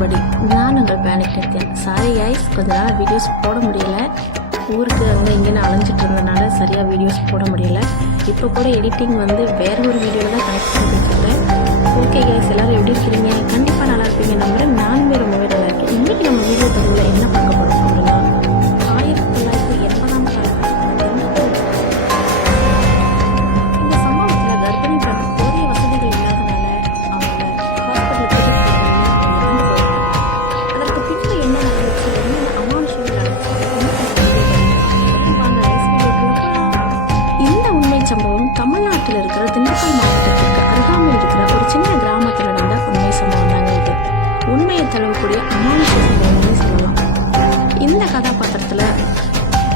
மறுபடி நான் உங்கள் பேனிக் நித்யா. சாரி கைஸ், கொஞ்ச நாள் வீடியோஸ் போட முடியல. ஊருக்கு அங்கே இங்கேன்னு அலைஞ்சிட்டு இருந்தனால சரியாக வீடியோஸ் போட முடியலை. இப்போ கூட எடிட்டிங் வந்து வேறு ஒரு வீடியோவில் தான் கனெக்ட் பண்ணி வச்சுருக்கேன். ஓகே கைஸ், எல்லோரும் எப்படி இருக்கிறீங்க? கண்டிப்பாக நல்லா இருப்பீங்க நம்புறேன். நானுமே ரொம்பவே நல்லா இருக்கேன். இன்றைக்கி நம்ம வீடியோ பதிவில் என்ன பார்க்க போகிறோம் அப்படின்னா 1980ஆம் இந்த சம்பவத்தில் கர்ப்பிணி பெண் போதிய வசதிகள் இல்லாதனால அவங்க ஹாஸ்பிட்டலுக்கு அதற்கு பின்பு என்ன நடந்துச்சு, என்னென்ன அமானுஷங்கள் நடந்துச்சு, இந்த உண்மை சம்பவம் தமிழ்நாட்டில் இருக்கிற திண்டுக்கல் மாவட்டத்திற்கு அருகாமையில் இருக்கிற ஒரு சின்ன கிராமத்தில் நடந்த உண்மை சம்பவம் தாங்க இது. உண்மையை தழுவக்கூடிய அமானுஷ சம்பவம்னு சொல்லலாம். இந்த கதாபாத்திரத்தில்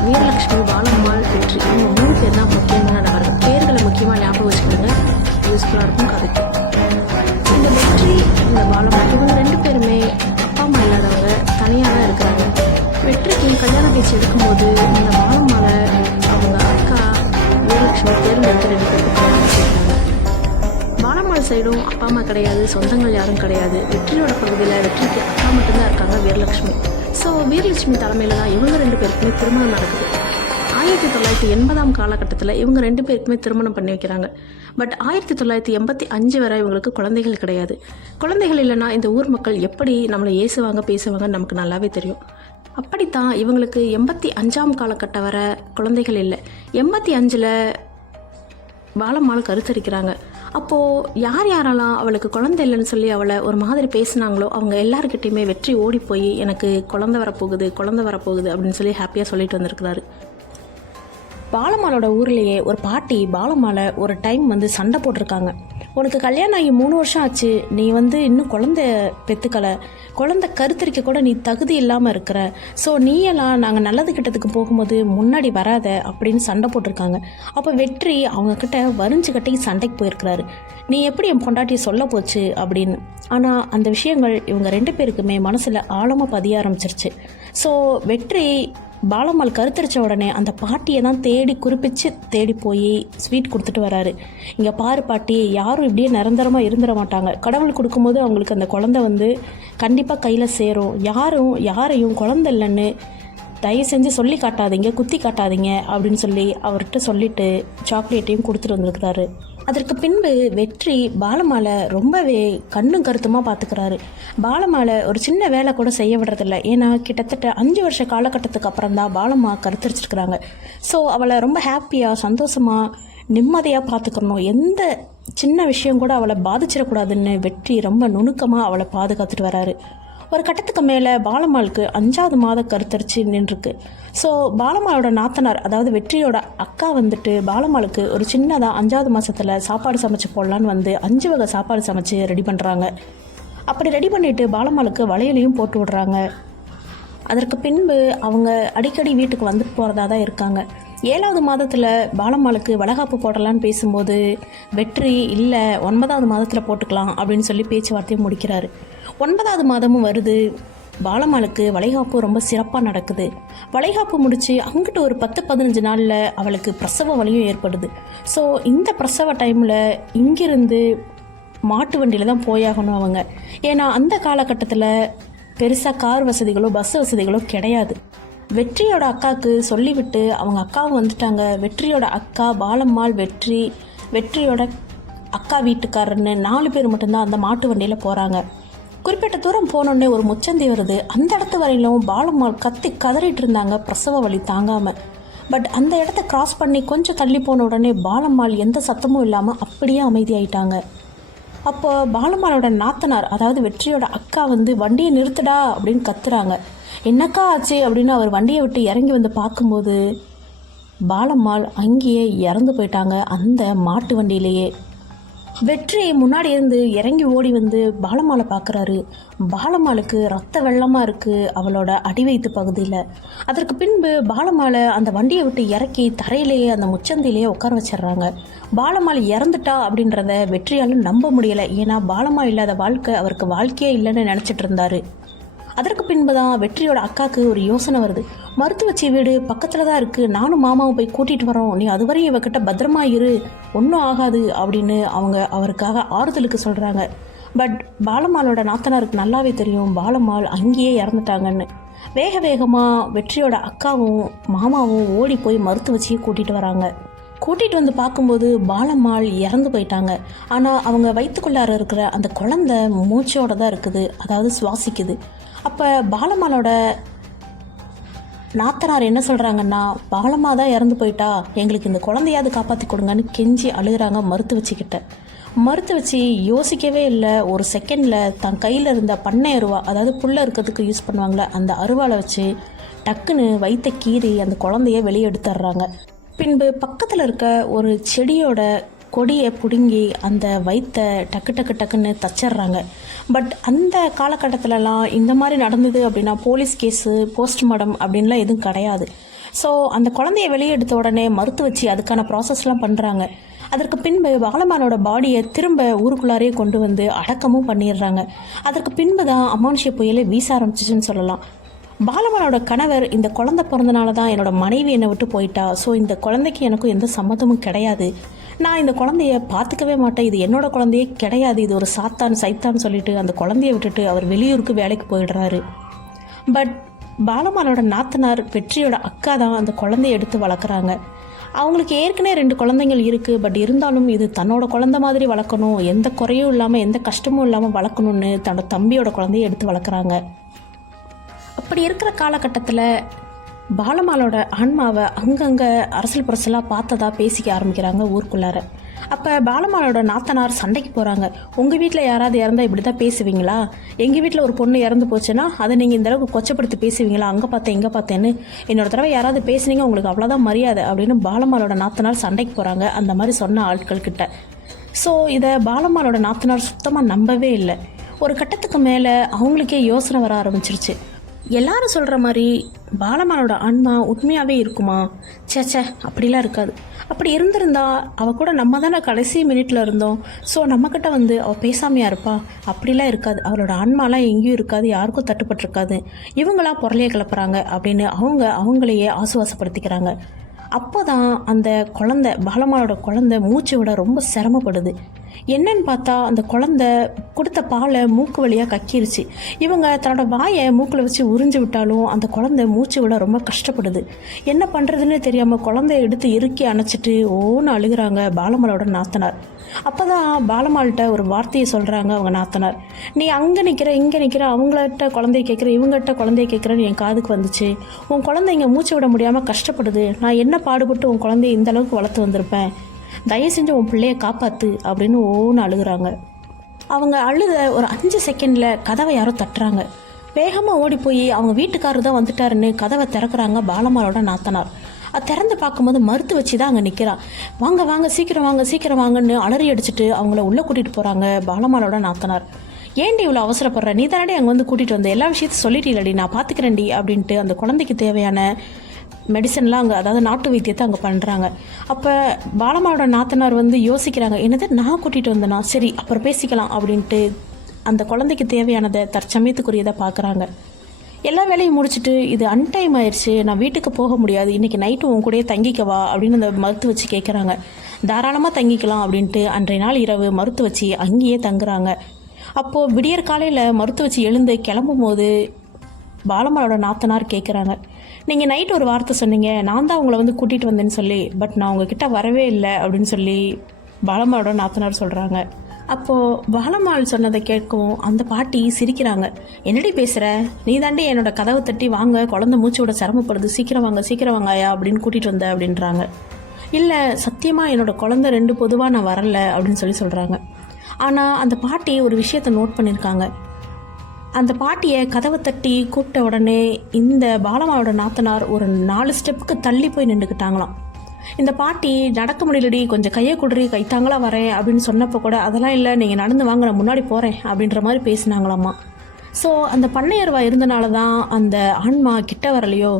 வீரலட்சுமி, பாலம்மாள், வெற்றி இவங்க 3 பேர் தான் முக்கியமான நபர்கள். பேர்களை முக்கியமாக ஞாபகம் வச்சுக்கிடுங்க, யூஸ்ஃபுல்லாக இருக்கும் கதைக்கு. இந்த வெற்றி, இந்த பாலம்மாள் இவங்க 2 பேருமே அப்பா அம்மா இல்லாதவங்க, தனியாக தான் இருக்கிறாங்க. வெற்றிக்கு கல்யாண பேச்சு எடுக்கும்போது இந்த பாலம்மாளை அவங்க அக்கா வீரலட்சுமி தேர்ந்தெடுத்து 2 பேருக்கு கல்யாணம் செய்கிறாங்க. பாலம்மாள் சைடும் அப்பா அம்மா கிடையாது, சொந்தங்கள் யாரும் கிடையாது. வெற்றியோட பகுதியில் வெற்றிக்கு அக்கா மட்டும்தான் இருக்காங்க, வீரலட்சுமி. ஸோ வீரலட்சுமி தலைமையில் தான் இவங்க 2 பேருக்குமே திருமணம் நடக்குது. 1980ஆம் காலகட்டத்தில் இவங்க 2 பேருக்குமே திருமணம் பண்ணி வைக்கிறாங்க. பட் 1985 வரை இவங்களுக்கு குழந்தைகள் கிடையாது. குழந்தைகள் இல்லைன்னா இந்த ஊர் மக்கள் எப்படி நம்மளை ஏசுவாங்க பேசுவாங்கன்னு நமக்கு நல்லாவே தெரியும். அப்படித்தான் இவங்களுக்கு 85ஆம் காலகட்டம் வர குழந்தைகள் இல்லை. 85ல் பாலம்மாள் கருத்தரிக்கிறாங்க. அப்போது யாரெல்லாம் அவளுக்கு குழந்தை இல்லைன்னு சொல்லி அவளை ஒரு மாதிரி பேசினாங்களோ அவங்க எல்லாருக்கிட்டையுமே வெற்றி ஓடி போய் எனக்கு குழந்தை வரப்போகுது அப்படின்னு சொல்லி ஹாப்பியாக சொல்லிட்டு வந்திருக்கிறாரு. பாலம்மாளோட ஊர்லேயே ஒரு பாட்டி பாலம்மாளை ஒரு டைம் வந்து சண்டை போட்டிருக்காங்க. உனக்கு கல்யாணம் ஆகி 3 வருஷம் ஆச்சு, நீ வந்து இன்னும் குழந்தை பெற்றுக்கலை, குழந்தை கருத்தரிக்க கூட நீ தகுதி இல்லாமல் இருக்கிற, ஸோ நீயெல்லாம் நாங்கள் நல்லது கிட்டத்துக்கு போகும்போது முன்னாடி வராத அப்படின்னு சண்டை போட்டிருக்காங்க. அப்போ வெற்றி அவங்கக்கிட்ட வரிஞ்சு கட்டி சண்டைக்கு போயிருக்கிறாரு. நீ எப்படி என் பொண்டாட்டியை சொல்ல போச்சு அப்படின்னு. ஆனால் அந்த விஷயங்கள் இவங்க 2 பேருக்குமே மனசில் ஆழமாக பதிய ஆரம்பிச்சிருச்சு. ஸோ வெற்றி பாலம்மாள் கருத்தரிச்ச உடனே அந்த பாட்டியை தான் தேடி போய் ஸ்வீட் கொடுத்துட்டு வராரு. இங்கே பாரு பாட்டி, யாரும் இப்படியே நிரந்தரமாக இருந்துட மாட்டாங்க. கடவுள் கொடுக்கும்போது அவங்களுக்கு அந்த குழந்தை வந்து கண்டிப்பாக கையில் சேரும். யாரையும் குழந்தை இல்லைன்னு தயவு செஞ்சு சொல்லி காட்டாதீங்க, குத்தி காட்டாதீங்க அப்படின்னு சொல்லி அவர்கிட்ட சொல்லிட்டு சாக்லேட்டையும் கொடுத்துட்டு வந்திருக்கிறாரு. அதற்கு பின்பு வெற்றி பாலம்மாளை ரொம்பவே கண்ணும் கருத்துமாக பார்த்துக்கிறாரு. பாலம்மாளை ஒரு சின்ன வேலை கூட செய்ய விடுறதில்ல. ஏன்னா கிட்டத்தட்ட 5 வருஷ காலகட்டத்துக்கு அப்புறம் தான் பாலம்மா கருத்தரிச்சிருக்கிறாங்க. ஸோ அவளை ரொம்ப ஹாப்பியாக சந்தோஷமாக நிம்மதியாக பார்த்துக்கணும். எந்த சின்ன விஷயம் கூட அவளை பாதிச்சிடக்கூடாதுன்னு வெற்றி ரொம்ப நுணுக்கமாக அவளை பாதுகாத்துட்டு வராரு. ஒரு கட்டத்துக்கு மேலே பாலம்மாளுக்கு 5ஆவது மாதம் கருத்தரிச்சு நின்றுருக்கு. ஸோ பாலம்மாளோட நாத்தனார், அதாவது வெற்றியோட அக்கா வந்துட்டு பாலம்மாளுக்கு ஒரு சின்னதாக 5ஆவது மாதத்தில் சாப்பாடு சமைச்சு போடலான்னு வந்து 5 வகை சாப்பாடு சமைச்சு ரெடி பண்ணுறாங்க. அப்படி ரெடி பண்ணிவிட்டு பாலம்மாளுக்கு வளையலையும் போட்டு விடுறாங்க. அதற்கு பின்பு அவங்க அடிக்கடி வீட்டுக்கு வந்துட்டு போகிறதா தான் இருக்காங்க. 7ஆவது மாதத்தில் பாலம்மாளுக்கு வளைகாப்பு போடலான்னு பேசும்போது வெற்றி இல்லை 9ஆவது மாதத்தில் போட்டுக்கலாம் அப்படின்னு சொல்லி பேச்சுவார்த்தையை முடிக்கிறாரு. 9ஆவது மாதமும் வருது. பாலம்மாளுக்கு வளைகாப்பு ரொம்ப சிறப்பாக நடக்குது. வளைகாப்பு முடித்து அங்கிட்டு ஒரு 10-15 நாளில் அவளுக்கு பிரசவ வலியும் ஏற்படுது. ஸோ இந்த பிரசவ டைமில் இங்கிருந்து மாட்டு வண்டியில் தான் போயாகணும் அவங்க. ஏன்னா அந்த காலகட்டத்தில் பெருசாக கார் வசதிகளோ பஸ் வசதிகளோ கிடையாது. வெற்றியோட அக்காவுக்கு சொல்லிவிட்டு அவங்க அக்காவும் வந்துட்டாங்க. வெற்றியோட அக்கா, பாலம்மாள், வெற்றியோட அக்கா வீட்டுக்காரர்னு 4 பேர் மட்டும்தான் அந்த மாட்டு வண்டியில் போகிறாங்க. குறிப்பிட்ட தூரம் போனோடனே ஒரு முச்சந்தி வருது. அந்த இடத்து வரையிலும் பாலம்மாள் கத்தி கதறிட்டு இருந்தாங்க பிரசவ வலி தாங்காமல். பட் அந்த இடத்த கிராஸ் பண்ணி கொஞ்சம் தள்ளி போன உடனே பாலம்மாள் எந்த சத்தமும் இல்லாமல் அப்படியே அமைதியாயிட்டாங்க. அப்போ பாலம்மாளோட நாத்தனார், அதாவது வெற்றியோட அக்கா வந்து வண்டியை நிறுத்துடா அப்படின்னு கத்துறாங்க. என்னக்கா ஆச்சு அப்படின்னு அவர் வண்டியை விட்டு இறங்கி வந்து பார்க்கும்போது பாலம்மாள் அங்கேயே இறந்து போயிட்டாங்க, அந்த மாட்டு வண்டியிலேயே. வெற்றி முன்னாடி இருந்து இறங்கி ஓடி வந்து பாலம்மாளை பார்க்குறாரு. பாலம்மாளுக்கு ரத்த வெள்ளமாக இருக்குது அவளோட அடிவயிற்று பகுதியில். அதற்கு பின்பு பாலம்மாளை அந்த வண்டியை விட்டு இறக்கி தரையிலேயே அந்த முச்சந்திலேயே உட்கார வச்சிடுறாங்க. பாலம்மாள் இறந்துட்டா அப்படின்றத வெற்றியால் நம்ப முடியலை. ஏன்னா பாலம்மா இல்லாத வாழ்க்கை அவருக்கு வாழ்க்கையே இல்லைன்னு நினச்சிட்டு இருந்தாரு. அதற்கு பின்பு தான் வெற்றியோட அக்காவுக்கு ஒரு யோசனை வருது. மருத்துவச்சி வீடு பக்கத்தில் தான் இருக்குது, நானும் மாமாவும் போய் கூட்டிகிட்டு வரோம், நீ அதுவரையும் இவக்கிட்ட பத்திரமா இரு, ஒன்றும் ஆகாது அப்படின்னு அவங்க அவருக்காக ஆறுதலுக்கு சொல்கிறாங்க. பட் பாலம்மாளோட நாத்தனாருக்கு நல்லாவே தெரியும் பாலம்மாள் அங்கேயே இறந்துட்டாங்கன்னு. வேக வேகமாக வெற்றியோட அக்காவும் மாமாவும் ஓடி போய் மருத்துவச்சியை கூட்டிகிட்டு வராங்க. கூட்டிகிட்டு வந்து பார்க்கும்போது பாலம்மாள் இறந்து போயிட்டாங்க. ஆனால் அவங்க வயிற்றுக்குள்ளார இருக்கிற அந்த குழந்தை மூச்சோடு தான் இருக்குது, அதாவது சுவாசிக்குது. அப்போ பாலம்மாளோட நாத்தனார் என்ன சொல்கிறாங்கன்னா, பாலம்மா தான் இறந்து போயிட்டா, எங்களுக்கு இந்த குழந்தையாவது காப்பாற்றி கொடுங்கன்னு கெஞ்சி அழுகிறாங்க மருத்துவச்சிக்கிட்ட. மருத்துவச்சி யோசிக்கவே இல்லை, ஒரு செகண்டில் தன் கையில் இருந்த பண்ணை அருவா, அதாவது புல்லை இருக்கிறதுக்கு யூஸ் பண்ணுவாங்களே அந்த அருவாலை வச்சு டக்குன்னு வயிற்ற கீறி அந்த குழந்தைய வெளியே எடுத்துடுறாங்க. பின்பு பக்கத்தில் இருக்க ஒரு செடியோட கொடியை பிடுங்கி அந்த வயிற்றை டக்குன்னு தச்சிட்றாங்க. பட் அந்த காலகட்டத்திலலாம் இந்த மாதிரி நடந்தது அப்படின்னா போலீஸ் கேஸு போஸ்ட்மார்ட்டம் அப்படின்லாம் எதுவும் கிடையாது. ஸோ அந்த குழந்தைய வெளியே எடுத்த உடனே மருத்துவச்சி அதுக்கான ப்ராசஸ்லாம் பண்ணுறாங்க. அதற்கு பின்பு பாலம்மாளோட பாடியை திரும்ப ஊருக்குள்ளாரே கொண்டு வந்து அடக்கமும் பண்ணிடுறாங்க. அதற்கு பின்பு தான் அமானுஷ்ய புயலே வீச ஆரம்பிச்சிச்சுன்னு சொல்லலாம். பாலம்மாளோட கணவர், இந்த குழந்தை பிறந்தனால தான் என்னோடய மனைவி என்னை விட்டு போயிட்டா, ஸோ இந்த குழந்தைக்கு எனக்கும் எந்த சம்மதமும் கிடையாது, நான் இந்த குழந்தைய பார்த்துக்கவே மாட்டேன், இது என்னோட குழந்தையே கிடையாது, இது ஒரு சைத்தான்னு சொல்லிட்டு அந்த குழந்தைய விட்டுட்டு அவர் வெளியூருக்கு வேலைக்கு போயிடுறாரு. பட் பாலம்மாளோட நாத்தனார் வெற்றியோட அக்கா தான் அந்த குழந்தைய எடுத்து வளர்க்குறாங்க. அவங்களுக்கு ஏற்கனவே 2 குழந்தைங்கள் இருக்குது. பட் இருந்தாலும் இது தன்னோட குழந்தை மாதிரி வளர்க்கணும், எந்த குறையும் இல்லாமல் எந்த கஷ்டமும் இல்லாமல் வளர்க்கணுன்னு தன்னோட தம்பியோட குழந்தைய எடுத்து வளர்க்குறாங்க. அப்படி இருக்கிற காலகட்டத்தில் பாலம்மாளோட ஆன்மாவை அங்கங்கே அரசல் புரசலாக பார்த்ததா பேசிக்க ஆரம்பிக்கிறாங்க ஊருக்குள்ளார. அப்போ பாலம்மாளோட நாத்தனார் சண்டைக்கு போகிறாங்க. உங்கள் வீட்டில் யாராவது இறந்தால் இப்படி தான் பேசுவீங்களா? எங்கள் வீட்டில் ஒரு பொண்ணு இறந்து போச்சுன்னா அதை நீங்கள் இந்த அளவுக்கு கொச்சப்படுத்தி பேசுவீங்களா? அங்கே பார்த்தேன் இங்கே பார்த்தேன்னு இன்னொரு தடவை யாராவது பேசுனீங்க உங்களுக்கு அவ்வளோதான் மரியாதை அப்படின்னு பாலம்மாளோட நாத்தனார் சண்டைக்கு போகிறாங்க அந்த மாதிரி சொன்ன ஆட்கள்கிட்ட. ஸோ இதை பாலம்மாளோட நாத்தனார் சுத்தமாக நம்பவே இல்லை. ஒரு கட்டத்துக்கு மேலே அவங்களுக்கே யோசனை வர ஆரம்பிச்சிருச்சு. எல்லாரும் சொல்கிற மாதிரி பாலம்மாளோட ஆன்மா உண்மையாகவே இருக்குமா? சேச்சே, அப்படிலாம் இருக்காது. அப்படி இருந்திருந்தா அவள் கூட நம்ம தானே கடைசி மினிட்ல இருந்தோம், ஸோ நம்மக்கிட்ட வந்து அவள் பேசாமையா இருப்பா? அப்படிலாம் இருக்காது, அவளோட ஆன்மாலாம் எங்கேயும் இருக்காது, யாருக்கும் தட்டுப்பட்டிருக்காது, இவங்களாம் பொருளையை கிளப்புறாங்க அப்படின்னு அவங்களையே ஆசுவாசப்படுத்திக்கிறாங்க. அப்போ தான் அந்த குழந்தை, பாலம்மாளோட குழந்தை மூச்சு விட ரொம்ப சிரமப்படுது. என்னன்னு பார்த்தா அந்த குழந்தை கொடுத்த பாலை மூக்கு வழியாக கக்கிருச்சு. இவங்க தன்னோட வாயை மூக்கில் வச்சு உறிஞ்சு விட்டாலும் அந்த குழந்தை மூச்சு விட ரொம்ப கஷ்டப்படுது. என்ன பண்ணுறதுன்னு தெரியாமல் குழந்தைய எடுத்து இறுக்கி அணைச்சிட்டு ஓன்னு அழுகிறாங்க பாலம்மாளோட நாத்தனார். அப்போ தான் பாலம்மாள்கிட்ட ஒரு வார்த்தையை சொல்கிறாங்க அவங்க நாத்தனார். நீ அங்கே நிற்கிற இங்கே நிற்கிற, அவங்கள்ட்ட குழந்தைய கேட்குற இவங்ககிட்ட குழந்தைய கேட்குறேன்னு என் காதுக்கு வந்துச்சு. உன் குழந்தை இங்கே மூச்சு விட முடியாமல் கஷ்டப்படுது, நான் என்ன பாடுபட்டு உன் குழந்தைய இந்த அளவுக்கு வளர்த்து வந்திருப்பேன், தயவு செஞ்சு உன் பிள்ளைய காப்பாற்று அப்படின்னு ஓன்னு அழுகிறாங்க. அவங்க அழுத ஒரு 5 செகண்டில் கதவை யாரோ தட்டுறாங்க. வேகமாக ஓடி போய் அவங்க வீட்டுக்காரர் தான் வந்துட்டாருன்னு கதவை திறக்கிறாங்க பாலம்மாளோட நாத்தனார். அது திறந்து பார்க்கும்போது மருத்துவச்சி தான் அங்கே நிற்கிறா. வாங்க வாங்க சீக்கிரம் வாங்கன்னு அலறி அடிச்சுட்டு அவங்கள உள்ளே கூட்டிகிட்டு போகிறாங்க பாலம்மாளோட நாத்தனார். ஏன்டி இவ்வளோ அவசரப்படுற, நீ தானே அங்கே வந்து கூட்டிகிட்டு வந்த, எல்லா விஷயத்தையும் சொல்லிட்டீலடி, நான் பார்த்துக்கிறேன்டி அப்படின்ட்டு அந்த குழந்தைக்கு தேவையான மெடிசன்லாம் அங்கே, அதாவது நாட்டு வைத்தியத்தை அங்கே பண்ணுறாங்க. அப்போ பாலம்மாளோட நாத்தனார் வந்து யோசிக்கிறாங்க, என்னது நான் கூட்டிகிட்டு வந்தேனா, சரி அப்புறம் பேசிக்கலாம் அப்படின்ட்டு அந்த குழந்தைக்கு தேவையானதை தற்சமயத்துக்குரியதை பார்க்குறாங்க. எல்லா வேலையும் முடிச்சுட்டு இது அன்டைம் ஆயிடுச்சு, நான் வீட்டுக்கு போக முடியாது, இன்றைக்கி நைட்டு உன் கூடயே தங்கிக்கவா அப்படின்னு அந்த மருத்துவச்சி கேட்குறாங்க. தாராளமாக தங்கிக்கலாம் அப்படின்ட்டு அன்றைய நாள் இரவு மருத்துவச்சி அங்கேயே தங்குறாங்க. அப்போது விடியற் காலையில் மருத்துவச்சி எழுந்து கிளம்பும் போது பாலம்மாளோட நாத்தனார் கேட்குறாங்க, நீங்கள் நைட்டு ஒரு வார்த்தை சொன்னீங்க, நான் தான் உங்களை வந்து கூட்டிகிட்டு வந்தேன்னு சொல்லி, பட் நான் உங்ககிட்ட வரவே இல்லை அப்படின்னு சொல்லி பாலம்மாளோட நாத்தனார் சொல்கிறாங்க. அப்போது பாலம்மாள் சொன்னதை கேட்கவும் அந்த பாட்டி சிரிக்கிறாங்க. என்னடி பேசுகிற, நீ தாண்டி என்னோட கதவை தட்டி வாங்க குழந்தை மூச்சு விட சிரமப்படுது, சீக்கிரம் வாங்கயா அப்படின்னு கூட்டிகிட்டு வந்த அப்படின்றாங்க. இல்லை சத்தியமாக என்னோடய குழந்தை 2 பொதுவாக நான் வரல அப்படின்னு சொல்கிறாங்க. ஆனால் அந்த பாட்டி ஒரு விஷயத்தை நோட் பண்ணியிருக்காங்க. அந்த பாட்டியை கதவை தட்டி கூப்பிட்ட உடனே இந்த பாலம்மாளோட நாத்தனார் ஒரு 4 ஸ்டெப்புக்கு தள்ளி போய் நின்றுக்கிட்டாங்களாம். இந்த பாட்டி நடக்க முடியலடி, கொஞ்சம் கையை குடுறி, கைத்தாங்களா வரேன் அப்படின்னு சொன்னப்போ கூட அதெல்லாம் இல்லை, நீங்கள் நடந்து வாங்க நான் முன்னாடி போகிறேன் அப்படின்ற மாதிரி பேசினாங்களாம்மா. ஸோ அந்த பண்ணையர்வா இருந்தனால தான் அந்த ஆன்மா கிட்ட வரலையோ,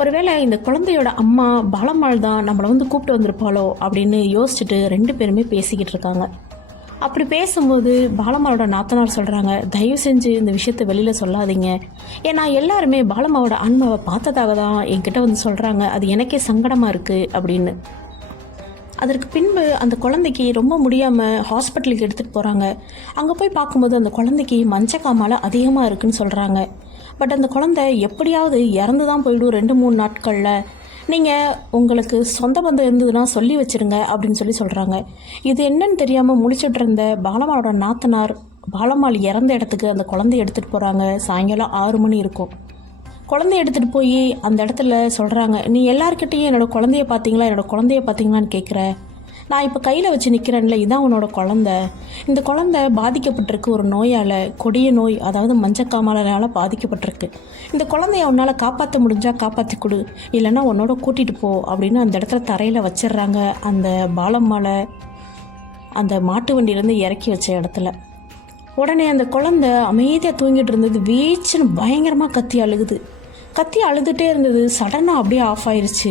ஒருவேளை இந்த குழந்தையோட அம்மா பாலம்மாள் தான் நம்மளை வந்து கூப்பிட்டு வந்திருப்பாளோ அப்படின்னு யோசிச்சுட்டு 2 பேருமே பேசிக்கிட்டு இருக்காங்க. அப்படி பேசும்போது பாலம்மாளோட நாத்தனார் சொல்கிறாங்க, தயவு செஞ்சு இந்த விஷயத்தை வெளியில் சொல்லாதீங்க, ஏன்னா எல்லாருமே பாலம்மாவோட ஆன்மாவை பார்த்ததாக தான் என்கிட்ட வந்து சொல்கிறாங்க, அது எனக்கே சங்கடமாக இருக்குது அப்படின்னு. அதற்கு பின்பு அந்த குழந்தைக்கு ரொம்ப முடியாமல் ஹாஸ்பிட்டலுக்கு எடுத்துகிட்டு போகிறாங்க. அங்கே போய் பார்க்கும்போது அந்த குழந்தைக்கு மஞ்சக்காமாலை அதிகமாக இருக்குதுன்னு சொல்கிறாங்க. பட் அந்த குழந்தை எப்படியாவது இறந்து தான் போயிடும் 2-3 நாட்களில். நீங்கள் உங்களுக்கு சொந்த பந்தம் இருந்ததுன்னா சொல்லி வச்சுருங்க அப்படின்னு சொல்கிறாங்க. இது என்னன்னு தெரியாமல் முழிச்சிட்டு இருந்த பாலம்மாளோட நாத்தனார் பாலம்மாள் இறந்த இடத்துக்கு அந்த குழந்தைய எடுத்துகிட்டு போகிறாங்க. சாயங்காலம் 6 மணி இருக்கும். குழந்தைய எடுத்துகிட்டு போய் அந்த இடத்துல சொல்கிறாங்க, நீ எல்லாருக்கிட்டையும் என்னோடய குழந்தைய பார்த்தீங்களான்னு கேட்குற. நான் இப்போ கையில் வச்சு நிற்கிறேன்ல, இதான் உன்னோட குழந்தை. இந்த குழந்தை பாதிக்கப்பட்டிருக்கு ஒரு நோயால், கொடிய நோய், அதாவது மஞ்சக்காமாலையால் பாதிக்கப்பட்டிருக்கு. இந்த குழந்தைய உன்னால் காப்பாற்ற முடிஞ்சால் காப்பாற்றி கொடு, இல்லைன்னா உன்னோட கூட்டிகிட்டு போ அப்படின்னு அந்த இடத்துல தரையில் வச்சிடுறாங்க. அந்த பாலம்மாலை அந்த மாட்டு வண்டியிலேருந்து இறக்கி வச்ச இடத்துல. உடனே அந்த குழந்தை அமைதியாக தூங்கிட்டு இருந்தது. வீச்சுன்னு பயங்கரமாக கத்தி அழுதுகிட்டே இருந்தது. சடனாக அப்படியே ஆஃப் ஆயிடுச்சு.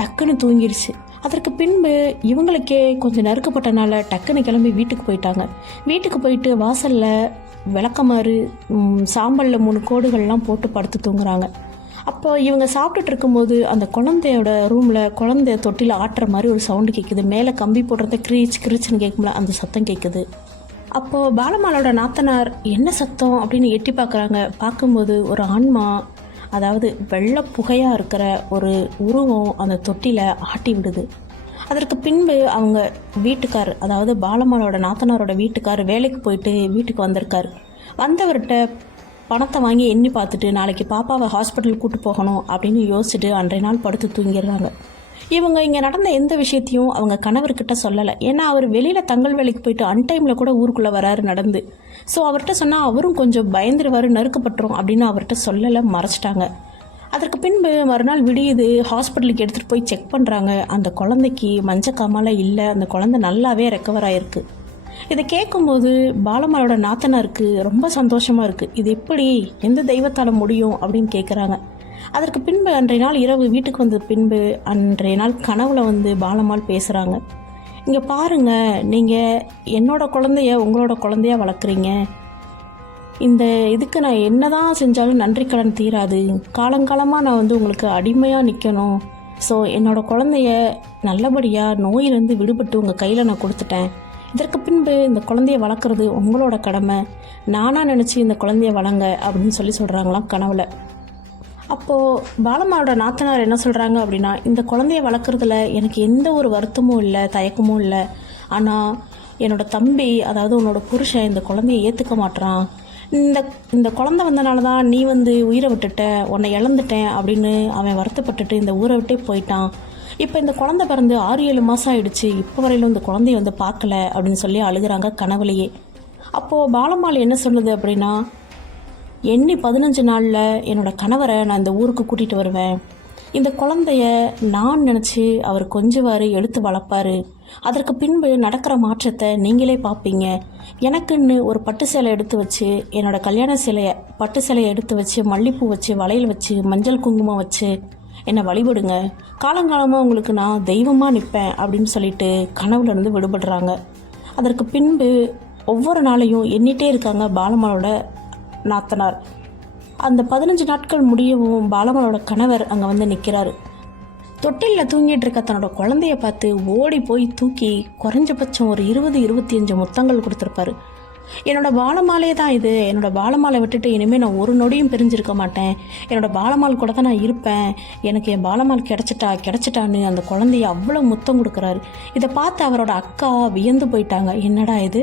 டக்குன்னு தூங்கிடுச்சு. அதற்கு பின்பு இவங்களுக்கே கொஞ்சம் நறுக்கப்பட்டனால டக்குன்னு கிளம்பி வீட்டுக்கு போயிட்டாங்க. வீட்டுக்கு போயிட்டு வாசலில் விளக்கமாறு சாம்பலில் 3 கோடுகள்லாம் போட்டு படுத்து தூங்குறாங்க. அப்போ இவங்க சாப்பிட்டுட்டு இருக்கும்போது அந்த குழந்தையோட ரூமில் குழந்தை தொட்டியில் ஆட்டுற மாதிரி ஒரு சவுண்டு கேட்குது. மேலே கம்பி போடுறத கிரீச்சுன்னு கேட்கும்ல, அந்த சத்தம் கேட்குது. அப்போது பாலம்மாளோட நாத்தனார் என்ன சத்தம் அப்படின்னு எட்டி பார்க்கும்போது ஒரு ஆன்மா, அதாவது வெள்ளை புகையாக இருக்கிற ஒரு உருவம் அந்த தொட்டியில் ஆட்டி விடுது. அதற்கு பின்பு அவங்க வீட்டுக்கார், அதாவது பாலம்மாளோட நாத்தனாரோட வீட்டுக்கார் வேலைக்கு போயிட்டு வீட்டுக்கு வந்திருக்கார். வந்தவர்கிட்ட பணத்தை வாங்கி எண்ணி பார்த்துட்டு நாளைக்கு பாப்பாவை ஹாஸ்பிட்டலுக்கு கூப்பிட்டு போகணும் அப்படின்னு யோசிச்சுட்டு அன்றைய நாள் படுத்து தூங்கிடுறாங்க. இவங்க இங்கே நடந்த எந்த விஷயத்தையும் அவங்க கணவர்கிட்ட சொல்லலை. ஏன்னா அவர் வெளியில் தங்கள் வேலைக்கு போயிட்டு அன்டைமில் கூட ஊருக்குள்ளே வராரு நடந்து. ஸோ அவர்கிட்ட சொன்னால் அவரும் கொஞ்சம் பயந்துருவார், நறுக்கப்பட்டுரும் அப்படின்னு அவர்கிட்ட சொல்லலை, மறைச்சிட்டாங்க. அதற்கு பின்பு மறுநாள் விடியுது. ஹாஸ்பிட்டலுக்கு எடுத்துகிட்டு போய் செக் பண்ணுறாங்க. அந்த குழந்தைக்கு மஞ்சக்காமாலை இல்லை, அந்த குழந்தை நல்லாவே ரெக்கவர் ஆகிருக்கு. இதை கேட்கும்போது பாலம்மாளோட நாத்தனாருக்கு ரொம்ப சந்தோஷமாக இருக்குது. இது எப்படி, எந்த தெய்வத்தால் முடியும் அப்படின்னு கேட்குறாங்க. அதற்கு பின்பு அன்றைய நாள் இரவு வீட்டுக்கு வந்த பின்பு அன்றைய நாள் கனவுல பாலம்மாள் பேசுகிறாங்க. இங்கே பாருங்கள், நீங்கள் என்னோட குழந்தைய உங்களோட குழந்தையா வளர்க்குறீங்க. இந்த இதுக்கு நான் என்ன தான் செஞ்சாலும் நன்றி கடன் தீராது. காலங்காலமாக நான் உங்களுக்கு அடிமையாக நிற்கணும். ஸோ என்னோடய குழந்தைய நல்லபடியாக நோயிலேருந்து விடுபட்டு உங்கள் கையில் நான் கொடுத்துட்டேன். இதற்கு பின்பு இந்த குழந்தைய வளர்க்குறது உங்களோட கடமை. நானாக நினச்சி இந்த குழந்தைய வளங்க அப்படின்னு சொல்கிறாங்களாம் கனவுல. அப்போது பாலம்மாவோட நாத்தனார் என்ன சொல்கிறாங்க அப்படின்னா, இந்த குழந்தைய வளர்க்குறதுல எனக்கு எந்த ஒரு வருத்தமும் இல்லை, தயக்கமும் இல்லை. ஆனால் என்னோடய தம்பி, அதாவது உன்னோட புருஷன் இந்த குழந்தைய ஏற்றுக்க மாட்டான். இந்த குழந்தை வந்தனால தான் நீ உயிரை விட்டுட்ட, உன்னை இழந்துட்டேன் அப்படின்னு அவன் வருத்தப்பட்டுட்டு இந்த ஊரை விட்டே போயிட்டான். இப்போ இந்த குழந்தை பிறந்து 6-7 மாதம் ஆகிடுச்சு. இப்போ வரையிலும் இந்த குழந்தைய பார்க்கல அப்படின்னு சொல்லி அழுகிறாங்க கனவுலையே. அப்போது பாலம்மாள் என்ன சொல்லுது அப்படின்னா, எண்ணி 15 நாளில் என்னோடய கணவரை நான் இந்த ஊருக்கு கூட்டிகிட்டு வருவேன். இந்த குழந்தைய நான் நினச்சி அவர் கொஞ்சுவார், எடுத்து வளர்ப்பார். அதற்கு பின்பு நடக்கிற மாற்றத்தை நீங்களே பார்ப்பீங்க. எனக்குன்னு ஒரு பட்டு சேலை எடுத்து வச்சு, என்னோடய கல்யாண சிலையை பட்டு சேலையை எடுத்து வச்சு, மல்லிப்பூ வச்சு, வளையல் வச்சு, மஞ்சள் குங்குமம் வச்சு என்னை வழிபடுங்க. காலங்காலமாக உங்களுக்கு நான் தெய்வமாக நிற்பேன் அப்படின்னு சொல்லிட்டு கனவுலேருந்து விடுபடுறாங்க. அதற்கு பின்பு ஒவ்வொரு நாளையும் எண்ணிட்டே இருக்காங்க பாலம்மாளோட நாத்தனார். அந்த 15 நாட்கள் முடியவும் பாலம்மாளோட கணவர் அங்கே நிற்கிறாரு. தொட்டிலில் தூங்கிட்டு இருக்க தன்னோட குழந்தைய பார்த்து ஓடி போய் தூக்கி குறைஞ்சபட்சம் ஒரு 20-25 முத்தங்கள் கொடுத்துருப்பாரு. என்னோடய பாலம்மாளே தான் இது, என்னோடய பாலம்மாளை விட்டுட்டு இனிமேல் நான் ஒரு நொடியும் பிரிஞ்சிருக்க மாட்டேன், என்னோடய பாலம்மாள் கூட தான் நான் இருப்பேன், எனக்கு என் பாலம்மாள் கிடச்சிட்டான்னு அந்த குழந்தைய அவ்வளோ முத்தம் கொடுக்குறாரு. இதை பார்த்து அவரோட அக்கா வியந்து போயிட்டாங்க. என்னடா இது,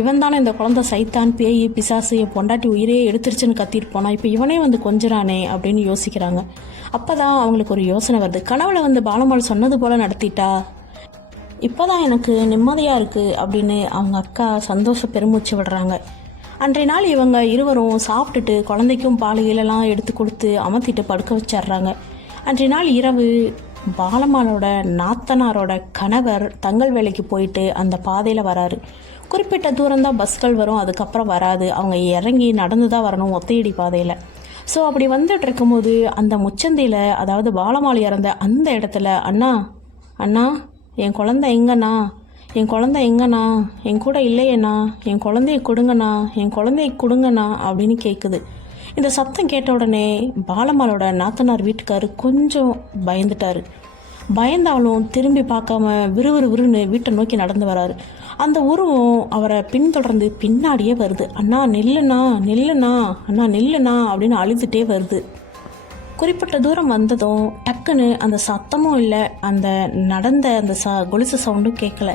இவன் தானே இந்த குழந்தை சைத்தான், பேய், பிசாசு, என் பொண்டாட்டி உயிரே எடுத்துருச்சுன்னு கத்திட்டு போனான், இப்போ இவனே கொஞ்சறானே அப்படின்னு யோசிக்கிறாங்க. அப்போ தான் அவங்களுக்கு ஒரு யோசனை வருது. கனவுல பாலம்மாள் சொன்னது போல் நடத்திட்டா, இப்போ தான் எனக்கு நிம்மதியாக இருக்குது அப்படின்னு அவங்க அக்கா சந்தோஷ பெருமூச்சு விடுறாங்க. அன்றைய நாள் இவங்க இருவரும் சாப்பிட்டுட்டு குழந்தைக்கும் பாலிகளெல்லாம் எடுத்து கொடுத்து அமர்த்திட்டு படுக்க வச்சிட்றாங்க. அன்றைய நாள் இரவு பாலம்மாளோட நாத்தனாரோட கணவர் தங்கள் வேலைக்கு போயிட்டு அந்த பாதையில் வராரு. குறிப்பிட்ட தூரம்தான் பஸ்கள் வரும், அதுக்கப்புறம் வராது. அவங்க இறங்கி நடந்து தான் வரணும் ஒத்தையடி பாதையில். ஸோ அப்படி வந்துட்டு இருக்கும்போது அந்த முச்சந்தியில், அதாவது பாலம்மாள் இறந்த அந்த இடத்துல, அண்ணா அண்ணா என் குழந்தை எங்கண்ணா, என் குழந்தை எங்கண்ணா, என் கூட இல்லையண்ணா, என் குழந்தைய கொடுங்கண்ணா அப்படின்னு கேட்குது. இந்த சத்தம் கேட்ட உடனே பாலம்மாளோட நாத்தனார் வீட்டுக்காரு கொஞ்சம் பயந்துட்டார். பயந்தாலும் திரும்பி பார்க்காம விறுவிறுன்னு வீட்டை நோக்கி நடந்து வராரு. அந்த உருவம் அவரை பின்தொடர்ந்து பின்னாடியே வருது. அண்ணா நில்லுண்ணா, நில்லுண்ணா, அண்ணா நில்லுண்ணா அப்படின்னு அழுதுகிட்டே வருது. குறிப்பிட்ட தூரம் வந்ததும் டக்குன்னு அந்த சத்தமும் இல்லை, அந்த நடந்த அந்த கொலுசு சவுண்டும் கேட்கல,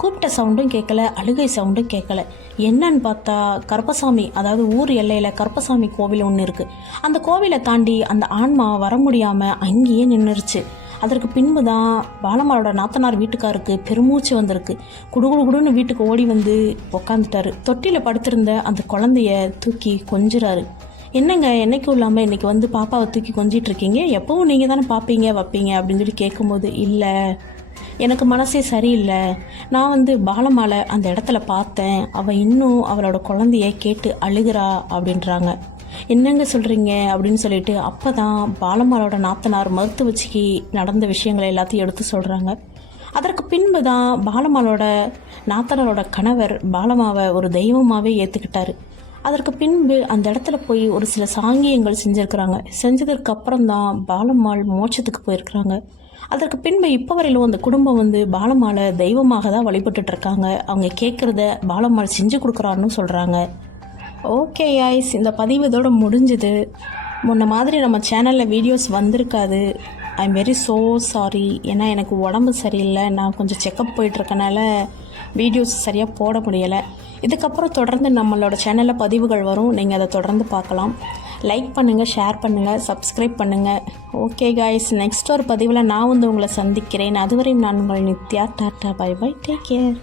கூப்பிட்ட சவுண்டும் கேட்கல, அழுகை சவுண்டும் கேட்கல. என்னன்னு பார்த்தா கருப்பசாமி, அதாவது ஊர் எல்லையில் கருப்பசாமி கோவில் ஒன்று இருக்குது. அந்த கோவிலை தாண்டி அந்த ஆன்மா வர முடியாமல் அங்கேயே நின்றுருச்சு. அதற்கு பின்பு தான் பாலம்மாளோட நாத்தனார் வீட்டுக்காருக்கு பெருமூச்சு வந்திருக்கு. குடுகுடுன்னு வீட்டுக்கு ஓடி வந்து உக்காந்துட்டாரு. தொட்டியில் படுத்திருந்த அந்த குழந்தைய தூக்கி கொஞ்சுறாரு. என்னங்க என்னைக்கும் இல்லாமல் இன்றைக்கி வந்து பாப்பாவை தூக்கி கொஞ்சிட்டு இருக்கீங்க, எப்பவும் நீங்கள் தானே பார்ப்பீங்க வைப்பீங்க அப்படின்னு சொல்லி கேட்கும்போது, இல்லை எனக்கு மனசே சரியில்லை, நான் வந்து பாலம்மாளை அந்த இடத்துல பார்த்தேன், அவள் இன்னும் அவளோட குழந்தைய கேட்டு அழுகிறா அப்படின்றாங்க. என்னங்க சொல்கிறீங்க அப்படின்னு சொல்லிட்டு அப்போ தான் பாலம்மாளோட நாத்தனார் மருத்துவச்சிக்கு நடந்த விஷயங்களை எல்லாத்தையும் எடுத்து சொல்கிறாங்க. அதற்கு பின்பு தான் பாலம்மாளோட நாத்தனாரோட கணவர் பாலம்மாவை ஒரு தெய்வமாகவே ஏற்றுக்கிட்டாரு. அதற்கு பின்பு அந்த இடத்துல போய் ஒரு சில சாங்கியங்கள் செஞ்சுருக்கிறாங்க. செஞ்சதற்கு அப்புறம்தான் பாலம்மாள் மோட்சத்துக்கு போயிருக்கிறாங்க. அதற்கு பின்பு இப்போ வரையிலும் அந்த குடும்பம் வந்து பாலம்மாளை தெய்வமாக தான் வழிபட்டுட்டு இருக்காங்க. அவங்க கேட்குறத பாலம்மாள் செஞ்சு கொடுக்குறான்னு சொல்கிறாங்க. ஓகே ஐஸ், இந்த பதிவு இதோட முடிஞ்சுது. முன்ன மாதிரி நம்ம சேனலில் வீடியோஸ் வந்திருக்காது. I am very so sorry. ஏன்னா எனக்கு உடம்பு சரியில்லை, நான் கொஞ்சம் செக்கப் போயிட்டுருக்கனால வீடியோஸ் சரியாக போட முடியலை. இதுக்கப்புறம் தொடர்ந்து நம்மளோட சேனலில் பதிவுகள் வரும், நீங்கள் அதை தொடர்ந்து பார்க்கலாம். லைக் பண்ணுங்கள், ஷேர் பண்ணுங்கள், சப்ஸ்கிரைப் பண்ணுங்கள். ஓகே காய்ஸ், நெக்ஸ்ட் ஒரு பதிவில் நான் வந்து உங்களை சந்திக்கிறேன். அதுவரை நான் உங்கள் Nithya. Tata, bye bye, take care.